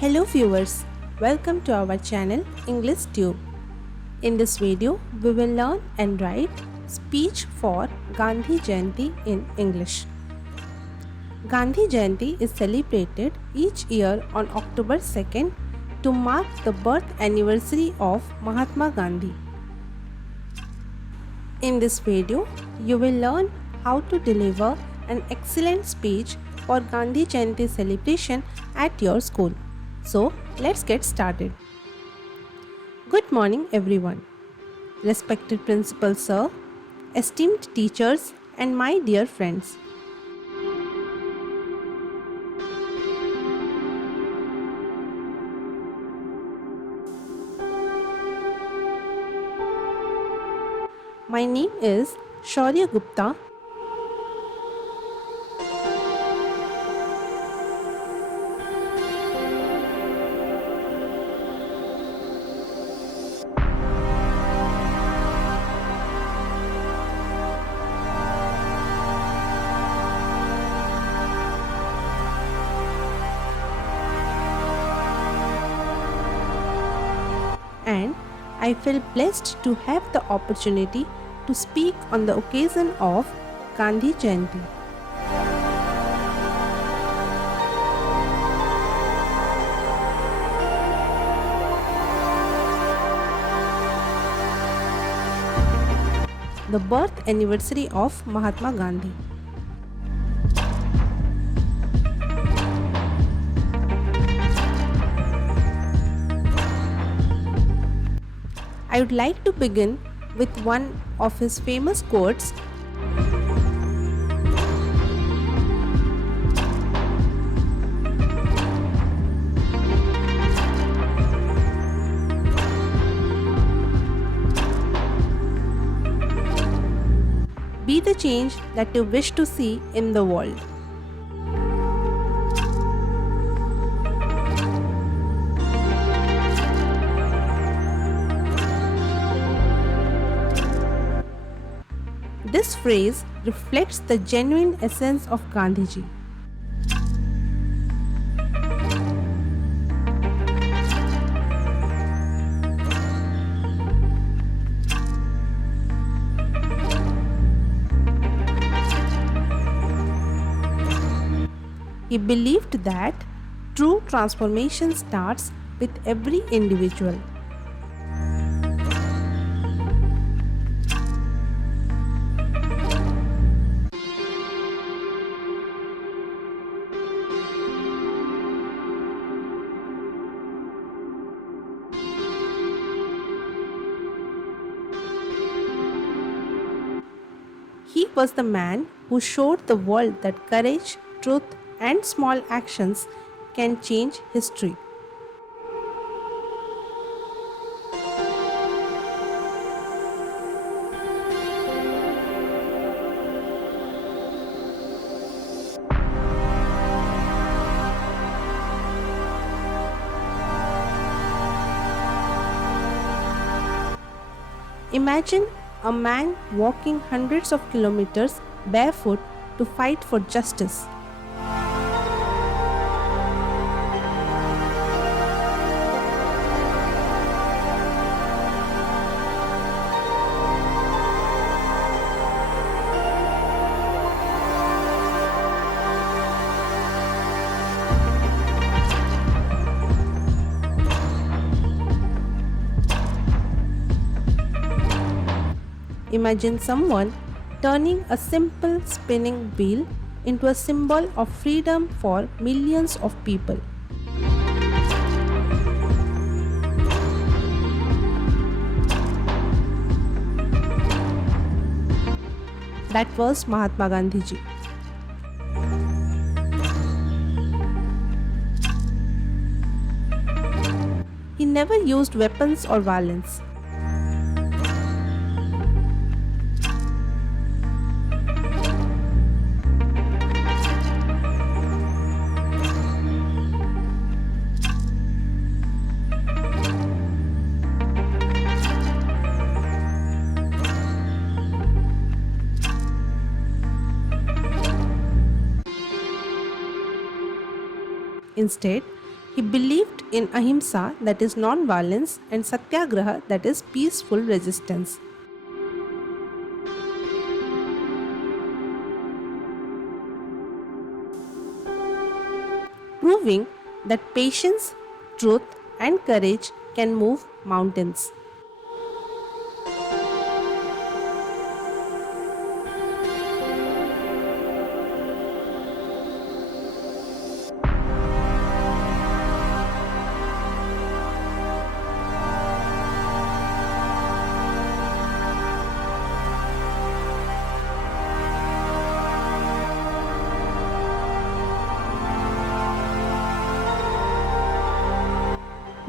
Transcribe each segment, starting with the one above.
Hello viewers, welcome to our channel English Tube. In this video, we will learn and write speech for Gandhi Jayanti in English. Gandhi Jayanti is celebrated each year on October 2nd to mark the birth anniversary of Mahatma Gandhi. In this video, you will learn how to deliver an excellent speech for Gandhi Jayanti celebration at your school. So, let's get started. Good morning everyone. Respected Principal Sir, esteemed teachers and my dear friends. My name is Shaurya Gupta. And I feel blessed to have the opportunity to speak on the occasion of Gandhi Jayanti. The birth anniversary of Mahatma Gandhi. I would like to begin with one of his famous quotes. Be the change that you wish to see in the world. This phrase reflects the genuine essence of Gandhiji. He believed that true transformation starts with every individual. He was the man who showed the world that courage, truth, and small actions can change history. Imagine a man walking hundreds of kilometers barefoot to fight for justice. Imagine someone turning a simple spinning wheel into a symbol of freedom for millions of people. That was Mahatma Gandhi ji. He never used weapons or violence. Instead, He believed in ahimsa, that is non-violence, and satyagraha, that is peaceful resistance, proving that patience, truth, and courage can move mountains.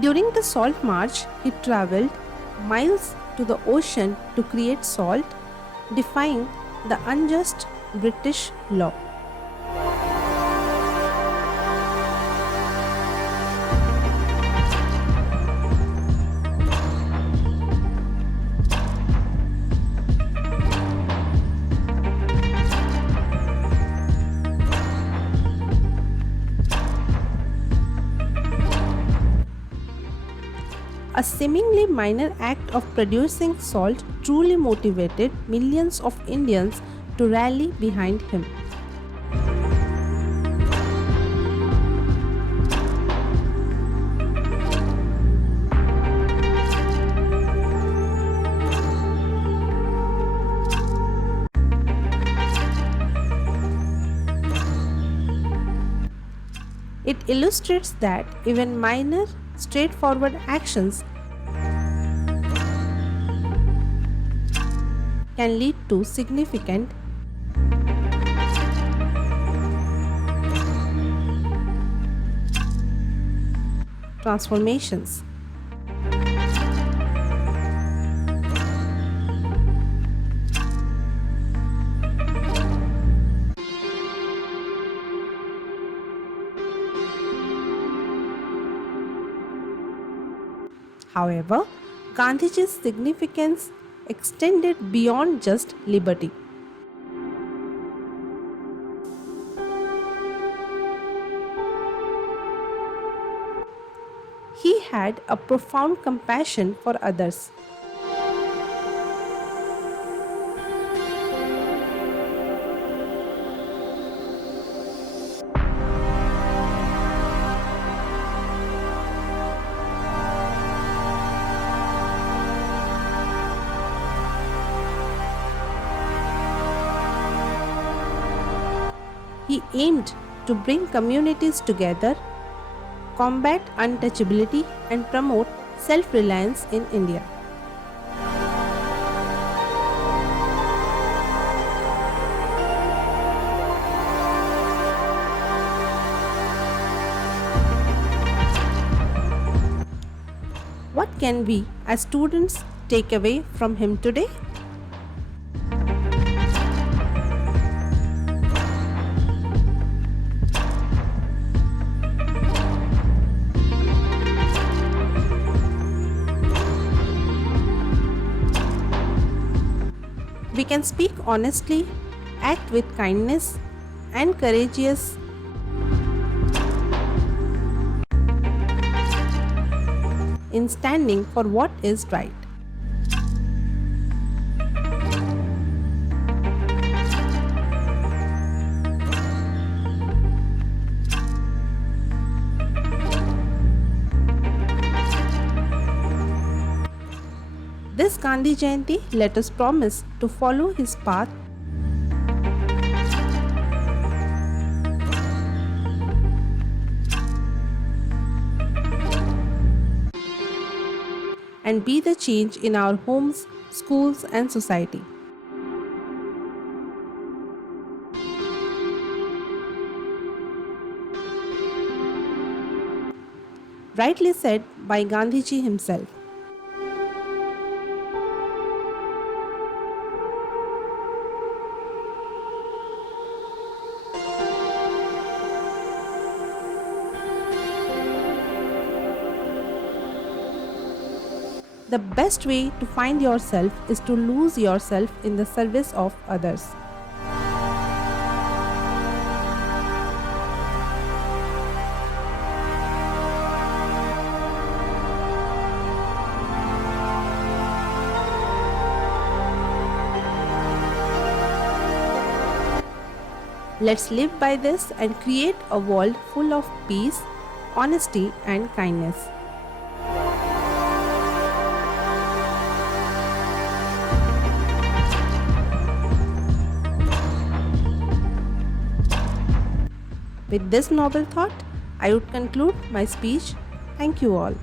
During the Salt March, he traveled miles to the ocean to create salt, defying the unjust British law. A seemingly minor act of producing salt truly motivated millions of Indians to rally behind him. It illustrates that even minor, straightforward actions can lead to significant transformations. However, Gandhiji's significance extended beyond just liberty. He had a profound compassion for others. He aimed to bring communities together, combat untouchability, and promote self reliance in India. What can we, as students, take away from him today? We can speak honestly, act with kindness, and courageous in standing for what is right. This Gandhi Jayanti, let us promise to follow his path and be the change in our homes, schools, and society. Rightly said by Gandhiji himself. The best way to find yourself is to lose yourself in the service of others. Let's live by this and create a world full of peace, honesty, and kindness. With this noble thought, I would conclude my speech. Thank you all.